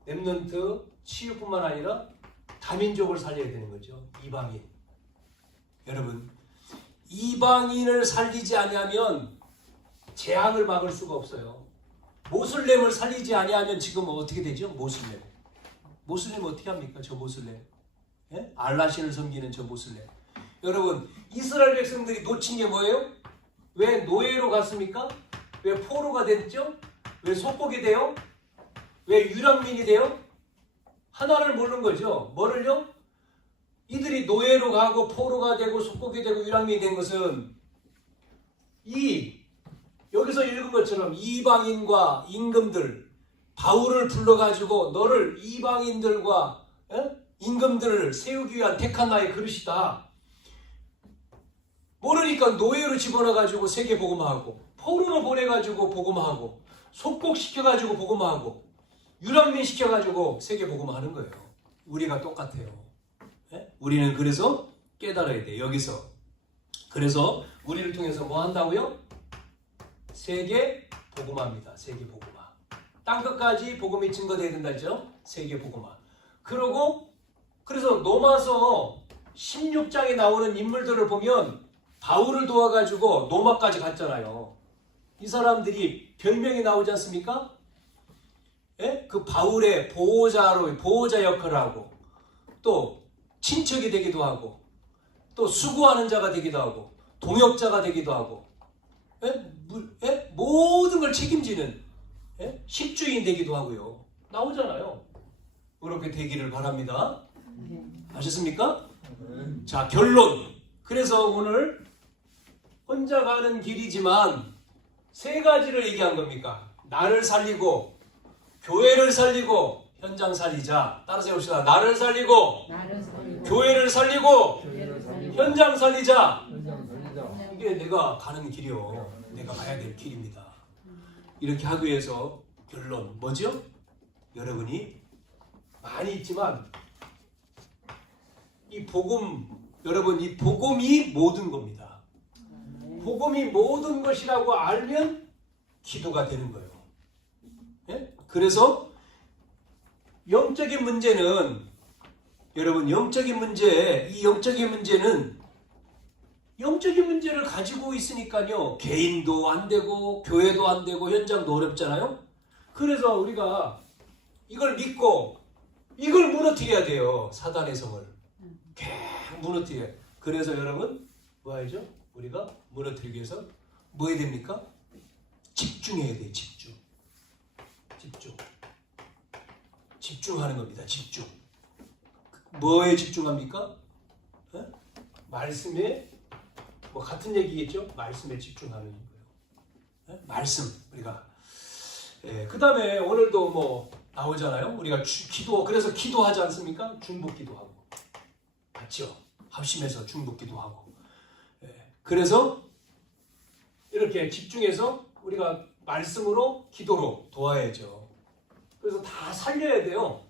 렘넌트 치유뿐만 아니라 다민족을 살려야 되는 거죠. 이방인. 여러분, 이방인을 살리지 아니하면 재앙을 막을 수가 없어요. 모슬렘을 살리지 아니하면 지금 어떻게 되죠? 모슬렘 어떻게 합니까? 저 모슬렘. 예? 알라신을 섬기는 저 모슬렘. 여러분, 이스라엘 백성들이 놓친 게 뭐예요? 왜 노예로 갔습니까? 왜 포로가 됐죠? 왜 속복이 돼요? 왜 유랑민이 돼요? 하나를 모르는 거죠. 뭐를요? 이들이 노예로 가고 포로가 되고 속복이 되고 유랑민이 된 것은 여기서 읽은 것처럼 이방인과 임금들 바울을 불러가지고 너를 이방인들과 임금들을 세우기 위한 택한 나의 그릇이다. 모르니까 노예로 집어넣어가지고 세계 복음화하고 포로로 보내가지고 복음화하고 속복시켜가지고 복음화하고 유랑민 시켜가지고 세계 복음화하는 거예요. 우리가 똑같아요. 우리는 그래서 깨달아야 돼. 여기서. 그래서 우리를 통해서 뭐 한다고요? 세계 복음화입니다. 세계 복음화. 땅끝까지 복음이 증거되어야 된다 했죠? 세계 복음화. 그래서 로마서 16장에 나오는 인물들을 보면 바울을 도와가지고 로마까지 갔잖아요. 이 사람들이 별명이 나오지 않습니까? 그 바울의 보호자 역할을 하고 또 친척이 되기도 하고 또 수고하는 자가 되기도 하고 동역자가 되기도 하고 모든 걸 책임지는 십주인 되기도 하고요. 나오잖아요. 그렇게 되기를 바랍니다. 아셨습니까? 자, 결론. 그래서 오늘 혼자 가는 길이지만 세 가지를 얘기한 겁니까? 나를 살리고 교회를 살리고 현장 살리자. 따라서 해봅시다. 나를 살리고 교회를 살리고 현장 살리자. 이게 내가 가는 길이요. 내가 가야 될 길입니다. 이렇게 하기 위해서 결론 뭐죠? 여러분이 많이 있지만 이 복음, 여러분 이 복음이 모든 겁니다. 복음이 모든 것이라고 알면 기도가 되는 거예요. 예? 그래서 영적인 문제는 여러분 이 영적인 문제는 영적인 문제를 가지고 있으니까요. 개인도 안 되고 교회도 안 되고 현장도 어렵잖아요. 그래서 우리가 이걸 믿고 이걸 무너뜨려야 돼요. 사단의 성을. 계속 무너뜨려야 돼요. 그래서 여러분 뭐 해야죠? 우리가 무너뜨리기 위해서 뭐 해야 됩니까? 집중해야 돼요. 집중하는 겁니다. 집중. 뭐에 집중합니까? 에? 말씀에 뭐 같은 얘기겠죠? 말씀에 집중하는 거예요. 에? 말씀 우리가 그 다음에 오늘도 뭐 나오잖아요. 우리가 기도 그래서 기도하지 않습니까? 중보 기도하고 맞죠? 합심해서 중보 기도하고 그래서 이렇게 집중해서 우리가 말씀으로 기도로 도와야죠. 그래서 다 살려야 돼요.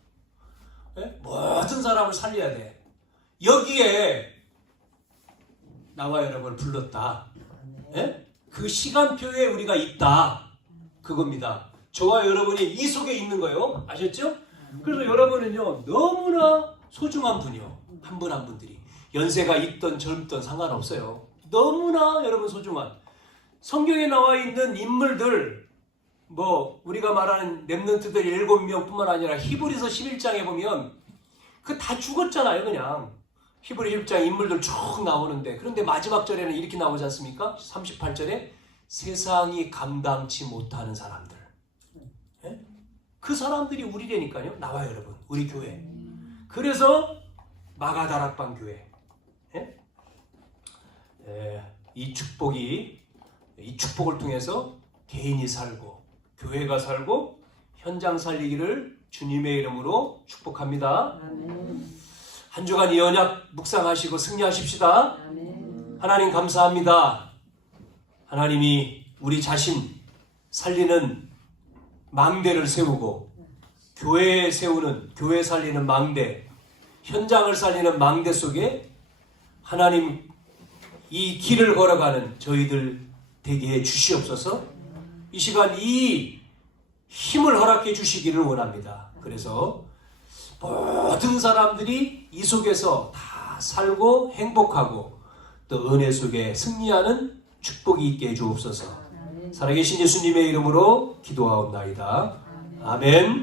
모든 사람을 살려야 돼. 여기에 나와 여러분을 불렀다. 그 시간표에 우리가 있다. 그겁니다. 저와 여러분이 이 속에 있는 거예요. 아셨죠? 그래서 여러분은요 너무나 소중한 분이요. 한 분 한 분들이 연세가 있던 젊던 상관없어요. 너무나 여러분 소중한 성경에 나와 있는 인물들 뭐 우리가 말하는 렘넌트들 7명뿐만 아니라 히브리서 11장에 보면 그 다 죽었잖아요. 그냥 히브리 11장 인물들 쭉 나오는데 그런데 마지막 절에는 이렇게 나오지 않습니까? 38절에 세상이 감당치 못하는 사람들 그 사람들이 우리라니까요. 나와 여러분 우리 교회. 그래서 마가다락방 교회 이 축복을 통해서 개인이 살고 교회가 살고 현장 살리기를 주님의 이름으로 축복합니다. 한 주간 이 언약 묵상하시고 승리하십시다. 하나님 감사합니다. 하나님이 우리 자신 살리는 망대를 세우고 교회 살리는 망대, 현장을 살리는 망대 속에 하나님 이 길을 걸어가는 저희들 되게 해 주시옵소서. 이 시간 이 힘을 허락해 주시기를 원합니다. 그래서 모든 사람들이 이 속에서 다 살고 행복하고 또 은혜 속에 승리하는 축복이 있게 해 주옵소서. 살아계신 예수님의 이름으로 기도하옵나이다. 아멘.